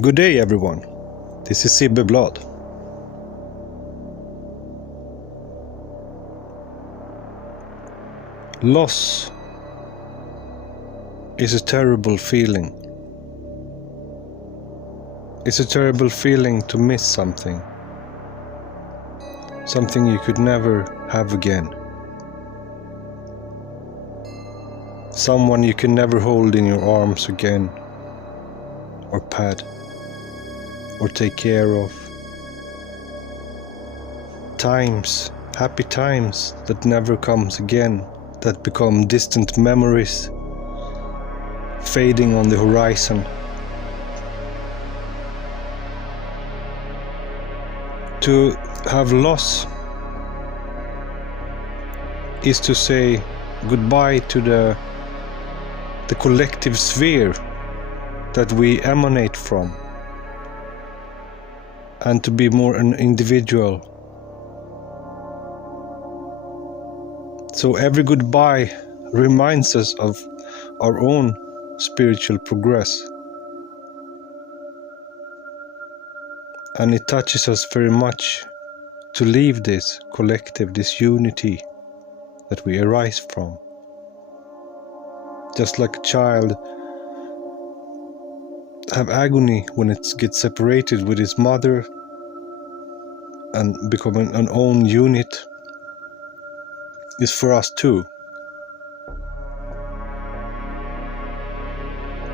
Good day everyone, this is Sibbe Blad. Loss is a terrible feeling. It's a terrible feeling to miss something you could never have again. Someone you can never hold in your arms again, or pet, or take care of. Times, happy times that never comes again, that become distant memories, fading on the horizon. To have loss is to say goodbye to the collective sphere that we emanate from, and to be more an individual. So every goodbye reminds us of our own spiritual progress, and it touches us very much to leave this collective, this unity that we arise from. Just like a child have agony when it gets separated with its mother and become an own unit, is for us too.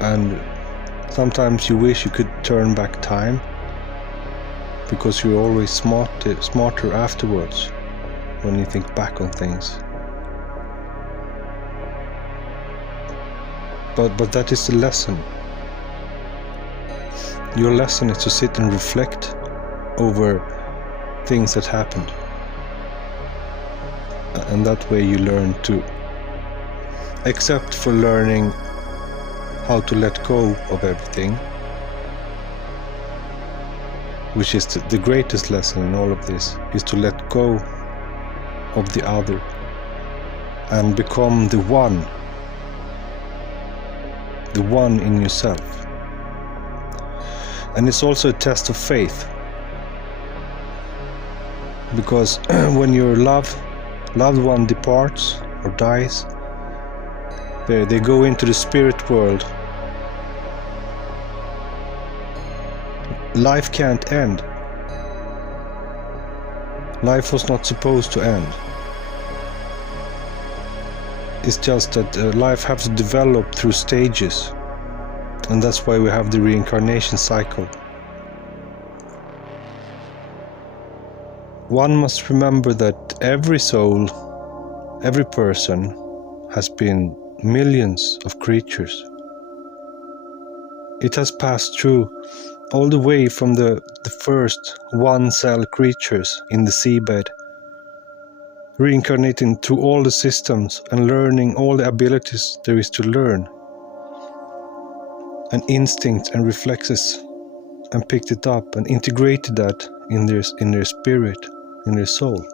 And sometimes you wish you could turn back time, because you're always smarter afterwards when you think back on things. But that is the lesson. Your lesson is to sit and reflect over things that happened. And that way you learn to, except for learning how to let go of everything, which is the greatest lesson in all of this, is to let go of the other and become the one in yourself. And it's also a test of faith, because when your loved one departs or dies, they go into the spirit world. Life can't end. Life was not supposed to end. It's just that life has to develop through stages, and that's why we have the reincarnation cycle. One must remember that every soul, every person, has been millions of creatures. It has passed through all the way from the first one-cell creatures in the seabed, reincarnating through all the systems and learning all the abilities there is to learn, and instincts and reflexes, and picked it up and integrated that in their spirit, in their soul.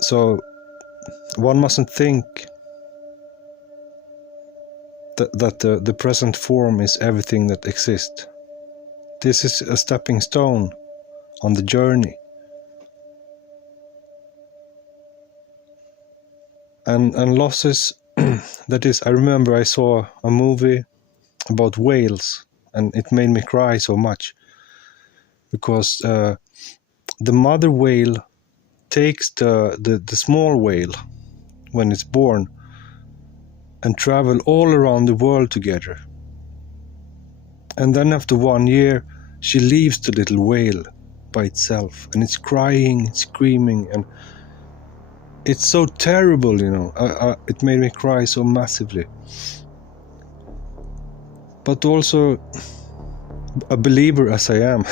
So one mustn't think that the present form is everything that exists. This is a stepping stone on the journey. And losses, that is, I remember I saw a movie about whales, and it made me cry so much, because the mother whale takes the small whale when it's born and travel all around the world together. And then after 1 year, she leaves the little whale by itself, and it's crying, it's screaming, and it's so terrible, you know. It made me cry so massively. But also a believer as I am,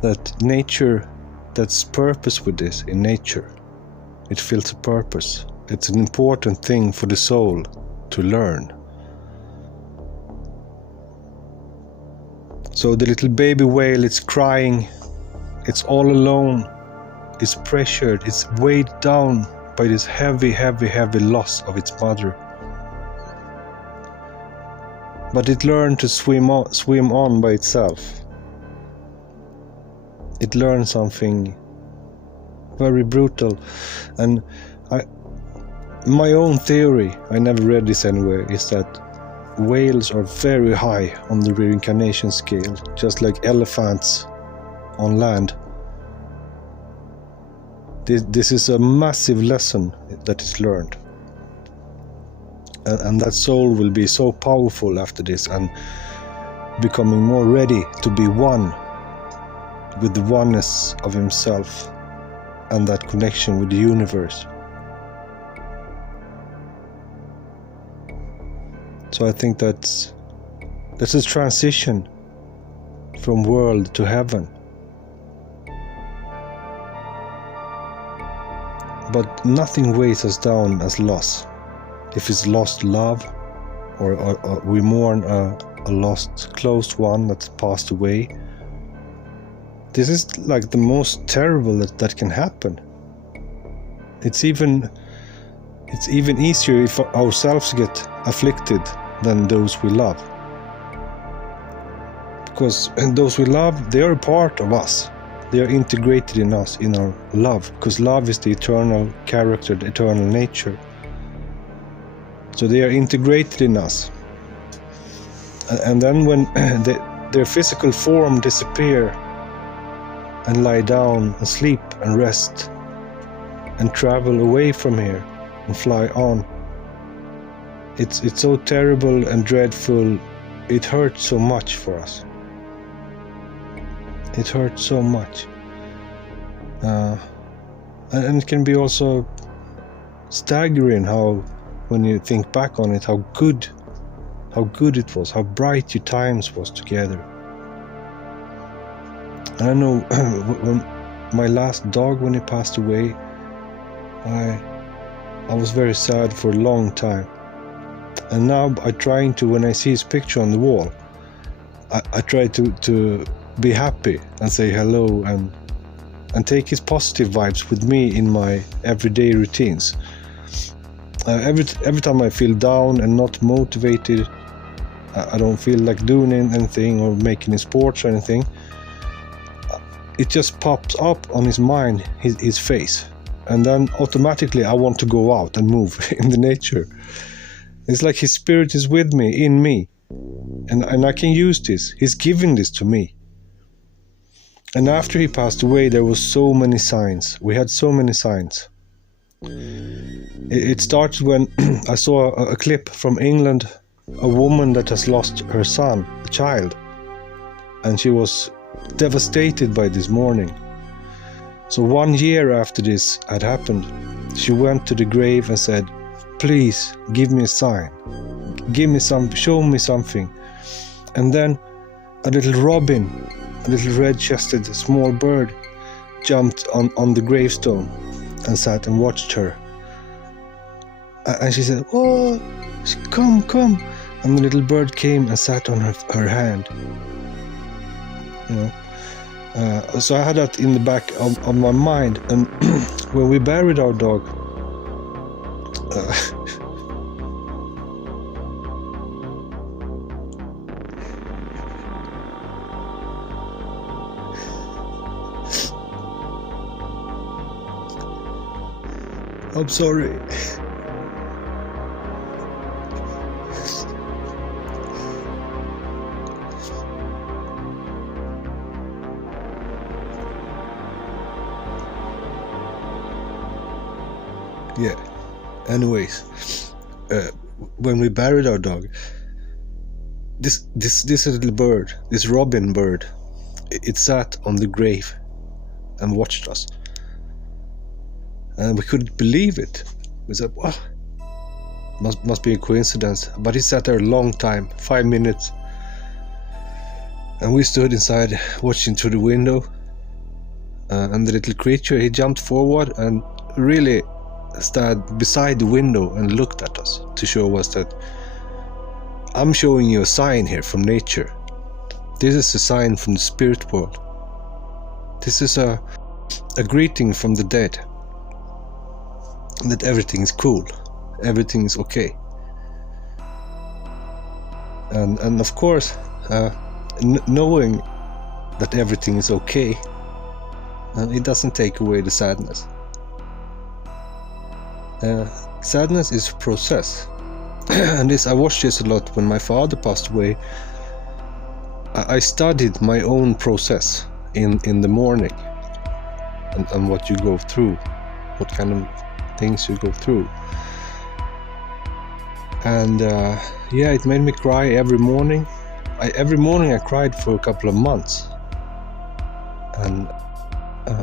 that nature, that's purpose with this in nature. It feels a purpose. It's an important thing for the soul to learn. So the little baby whale, it's crying, it's all alone, it's pressured, it's weighed down by this heavy loss of its mother. but it learned to swim on by itself. It learned something very brutal, and my own theory, I never read this anywhere, is that whales are very high on the reincarnation scale, just like elephants on land. This is a massive lesson that is learned, and that soul will be so powerful after this, and becoming more ready to be one with the oneness of himself and that connection with the universe. So I think that's a transition from world to heaven. But nothing weighs us down as loss. If it's lost love, or we mourn a lost close one that's passed away, this is like the most terrible that can happen. It's even easier if ourselves get afflicted than those we love. Because those we love, they are a part of us. They are integrated in us, in our love, because love is the eternal character, the eternal nature. So they are integrated in us. And then when their physical form disappear and lie down and sleep and rest and travel away from here and fly on, it's so terrible and dreadful. It hurts so much for us. It hurts so much, and it can be also staggering how, when you think back on it, how good it was, how bright your times was together. And I know when my last dog, when he passed away, I was very sad for a long time. And now I trying to, when I see his picture on the wall, I try to be happy and say hello and take his positive vibes with me in my everyday routines. Every time I feel down and not motivated, I don't feel like doing anything or making any sports or anything, it just pops up on his mind, his face, and then automatically I want to go out and move in the nature. It's like his spirit is with me, in me, and I can use this. He's giving this to me. And after he passed away, there was so many signs. We had so many signs. It started when I saw a clip from England, a woman that has lost her son, a child, and she was devastated by this mourning. So 1 year after this had happened, she went to the grave and said, "Please give me a sign, show me something." And then a little robin, a little red-chested small bird, jumped on the gravestone and sat and watched her. And she said, "Oh, come." And the little bird came and sat on her hand. You know, so I had that in the back of my mind. And when we buried our dog, I'm sorry. Yeah. Anyways, when we buried our dog, this little bird, this robin bird, it sat on the grave and watched us. And we couldn't believe it. We said, "Wow, must be a coincidence." But he sat there a long time, 5 minutes. And we stood inside watching through the window. And the little creature, he jumped forward and really stood beside the window and looked at us to show us that I'm showing you a sign here from nature. This is a sign from the spirit world. This is a greeting from the dead. That everything is cool, everything is okay. And of course, knowing that everything is okay, it doesn't take away the sadness. Sadness is a process. And I watched this a lot when my father passed away. I studied my own process in the morning, and what you go through, what kind of things you go through. And it made me cry every morning. Every morning I cried for a couple of months, and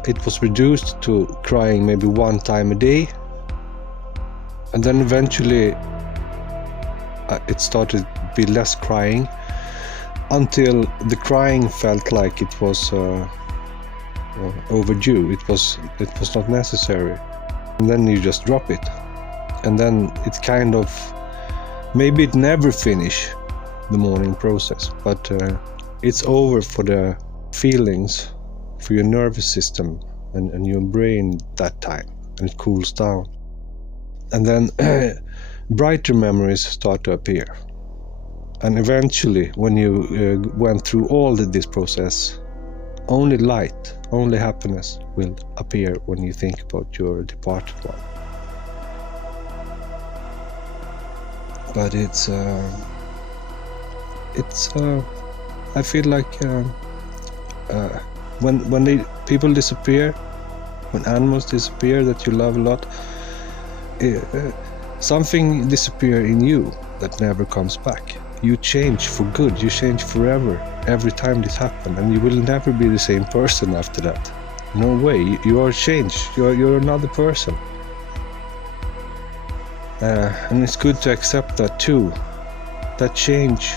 it was reduced to crying maybe one time a day, and then eventually it started to be less crying, until the crying felt like it was overdue. It was not necessary, and then you just drop it, and then it kind of, maybe it never finish the morning process, but it's over for the feelings, for your nervous system and your brain that time, and it cools down, and then brighter memories start to appear. And eventually, when you went through all this process, only light, only happiness will appear when you think about your departed one. But I feel like when people disappear, when animals disappear that you love a lot, something disappears in you that never comes back. You change for good, you change forever every time this happens, and you will never be the same person after that. No way, you are changed, you're another person. And it's good to accept that too, that change,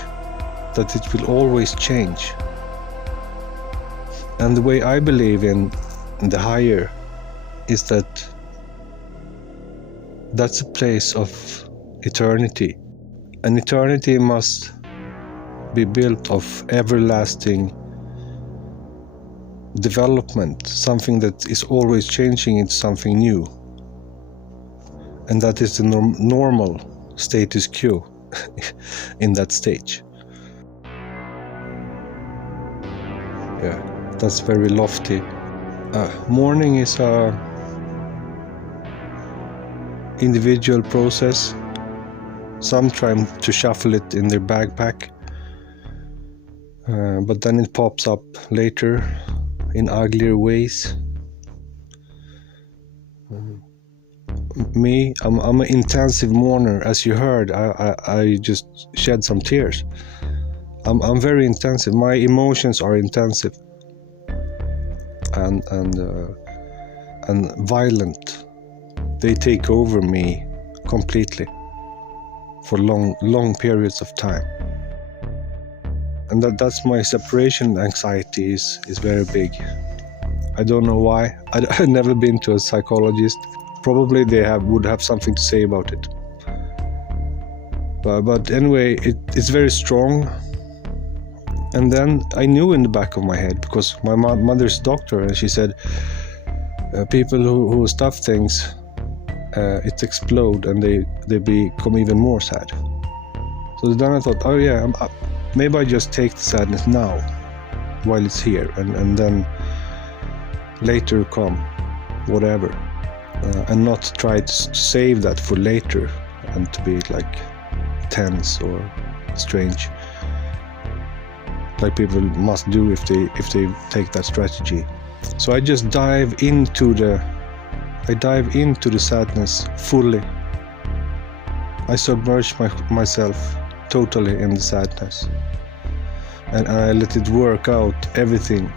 that it will always change. And the way I believe in the higher is that that's a place of eternity. And eternity must be built of everlasting development, something that is always changing into something new. And that is the normal status quo in that stage. Yeah, that's very lofty. Mourning is a individual process. Some try to shuffle it in their backpack, but then it pops up later in uglier ways. Me, I'm an intensive mourner. As you heard, I just shed some tears. I'm very intensive. My emotions are intensive and violent. They take over me completely for long periods of time, and that's my separation anxiety is very big. I don't know why. I've never been to a psychologist. Probably they would have something to say about it, but anyway, it's very strong. And then I knew in the back of my head, because my mother's doctor, and she said people who stuff things, it explode and they become even more sad. So then I thought, oh yeah, maybe I just take the sadness now while it's here, and then later come whatever, and not try to save that for later and to be like tense or strange, like people must do if they take that strategy. So I just dive into the sadness fully. I submerge myself totally in the sadness, and I let it work out everything.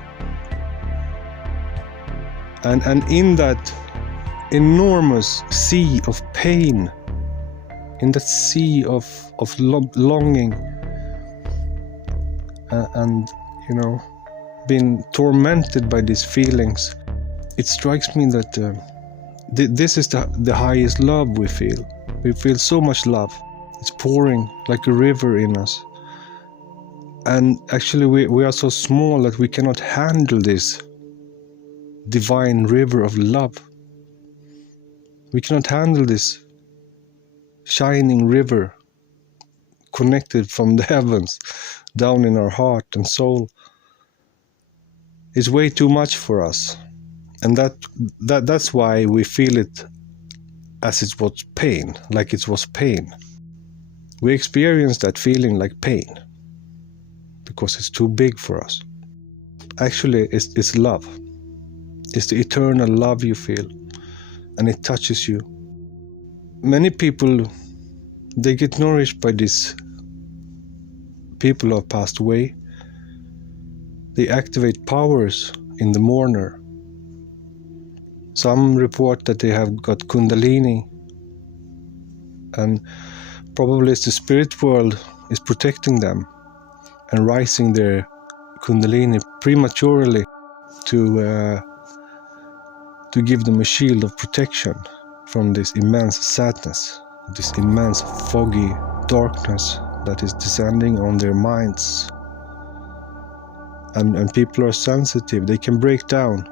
And in that enormous sea of pain, in that sea of longing, and being tormented by these feelings, it strikes me that this is the highest love we feel. We feel so much love. It's pouring like a river in us. And actually we are so small that we cannot handle this divine river of love. We cannot handle this shining river connected from the heavens down in our heart and soul. It's way too much for us, and that's why we feel it as it was pain, like it was pain. We experience that feeling like pain because it's too big for us. Actually, it's love. It's the eternal love you feel, and it touches you. Many people, they get nourished by these people who have passed away. They activate powers in the mourner. Some report that they have got Kundalini, and probably it's the spirit world is protecting them and rising their Kundalini prematurely to give them a shield of protection from this immense sadness, this immense foggy darkness that is descending on their minds. And people are sensitive, they can break down.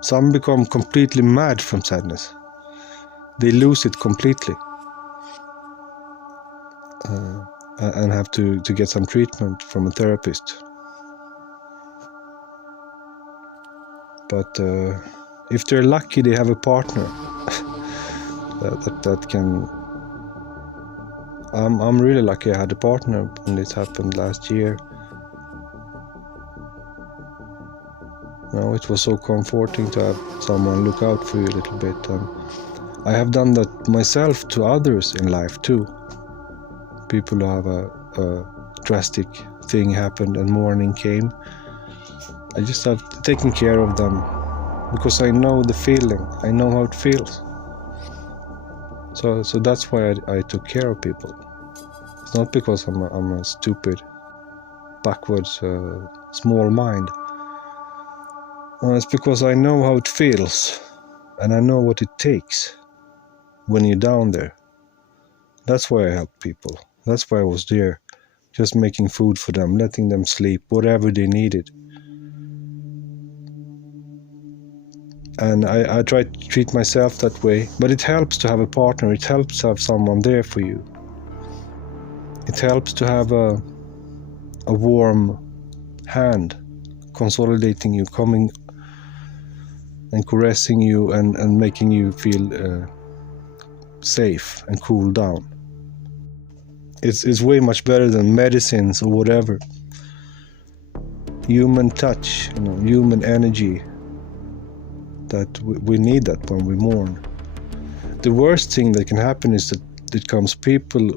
Some become completely mad from sadness. They lose it completely and have to get some treatment from a therapist. But if they're lucky, they have a partner that can. I'm really lucky I had a partner when this happened last year. It was so comforting to have someone look out for you a little bit, and I have done that myself to others in life too. People who have a drastic thing happened and mourning came. I just have taken care of them because I know the feeling. I know how it feels. So that's why I took care of people. It's not because I'm a stupid, backwards, small mind. It's because I know how it feels, and I know what it takes when you're down there. That's why I help people. That's why I was there, just making food for them, letting them sleep, whatever they needed. And I try to treat myself that way, but it helps to have a partner. It helps to have someone there for you. It helps to have a warm hand consolidating you, coming and caressing you and making you feel safe and cool down. It's way much better than medicines or whatever. Human touch, human energy. That we need that when we mourn. The worst thing that can happen is that it comes people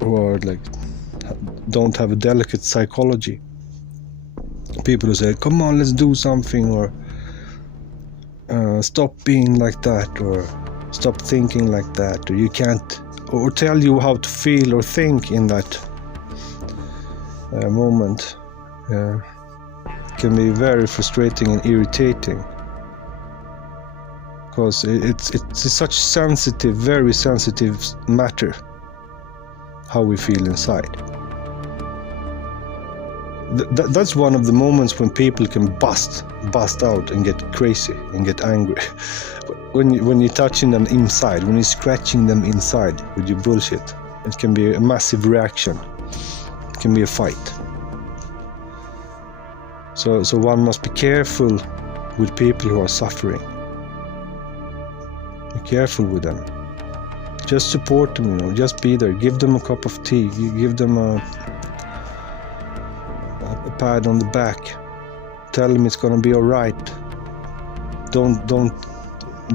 who are don't have a delicate psychology. People who say, "Come on, let's do something," or "Stop being like that," or "Stop thinking like that," or "You can't," or tell you how to feel or think in that moment. Can be very frustrating and irritating. Because it's such sensitive, very sensitive matter, how we feel inside. That's one of the moments when people can bust out and get crazy and get angry. When you're touching them inside, when you're scratching them inside with your bullshit, it can be a massive reaction. It can be a fight. So one must be careful with people who are suffering. Be careful with them. Just support them, just be there. Give them a cup of tea. You give them a pat on the back. Tell them it's gonna be alright. Don't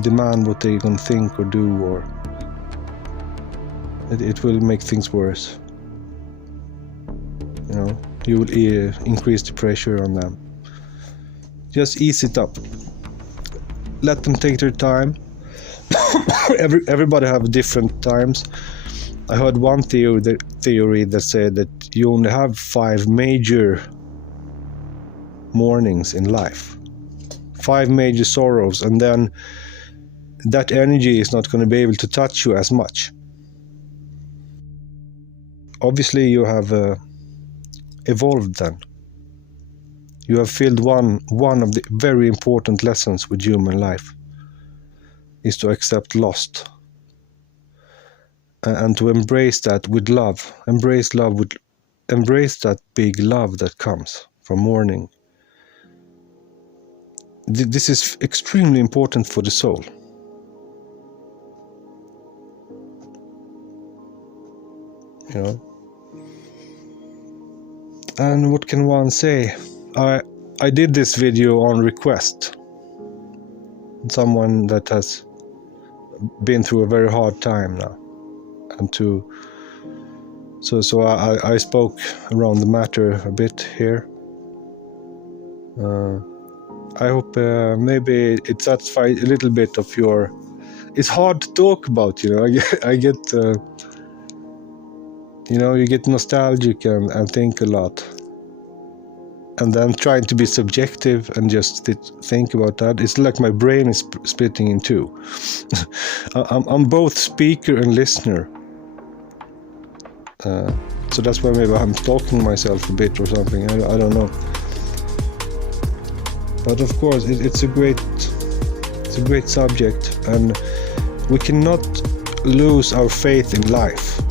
demand what they're gonna think or do, or it will make things worse. You will increase the pressure on them. Just ease it up. Let them take their time. Everybody have different times. I heard one theory that said that you only have 5 major mournings in life, 5 major sorrows, and then that energy is not going to be able to touch you as much. Obviously you have evolved then. You have filled one of the very important lessons with human life, is to accept loss. and to embrace that with love, embrace that big love that comes from mourning. This is extremely important for the soul. You know. And what can one say? I did this video on request. Someone that has been through a very hard time now, and so I spoke around the matter a bit here. I hope maybe it satisfies a little bit of your. It's hard to talk about, you know. I get you know, you get nostalgic and think a lot, and then trying to be subjective and just think about that. It's like my brain is splitting in two. I'm both speaker and listener. So that's why maybe I'm talking myself a bit or something. I don't know. But of course, it's a great subject, and we cannot lose our faith in life.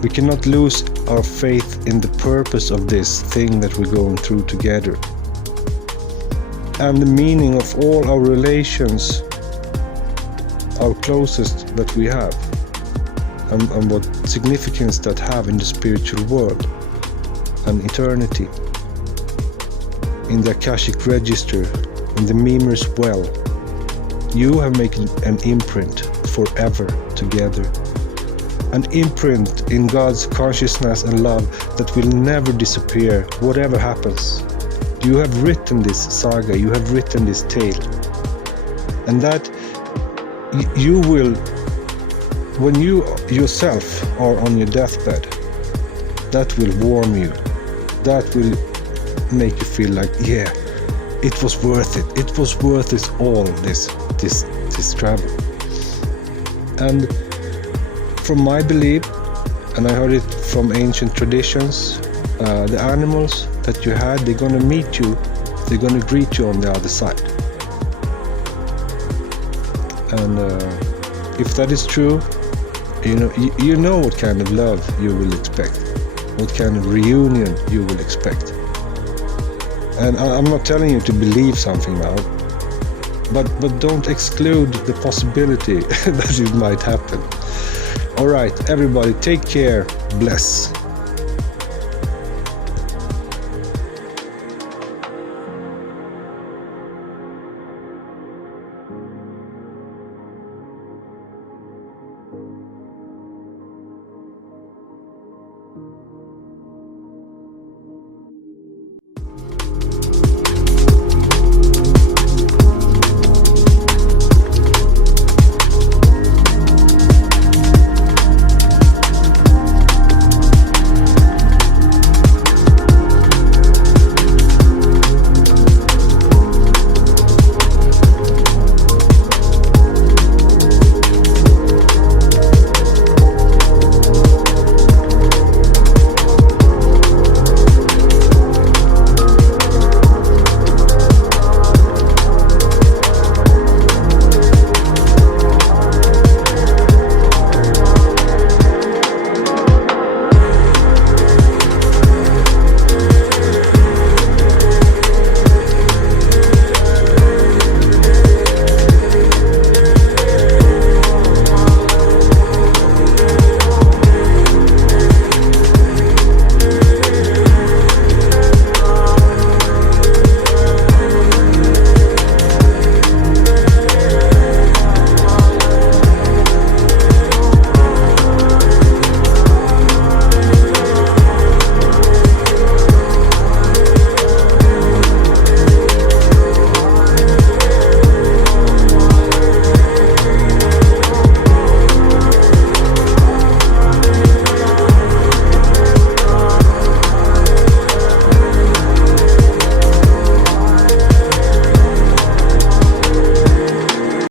We cannot lose our faith in the purpose of this thing that we're going through together, and the meaning of all our relations, our closest that we have, and what significance that have in the spiritual world and eternity, in the Akashic Register, in the Mimer's Well. You have made an imprint forever together. An imprint in God's consciousness and love that will never disappear, whatever happens. You have written this saga, you have written this tale. And that you will, when you yourself are on your deathbed, that will warm you. That will make you feel like, yeah, it was worth it. It was worth it all, this travel. And from my belief, and I heard it from ancient traditions, the animals that you had, they're gonna meet you, they're gonna greet you on the other side. And if that is true, you know what kind of love you will expect, what kind of reunion you will expect. And I'm not telling you to believe something now, but don't exclude the possibility that it might happen. All right, everybody, take care. Bless.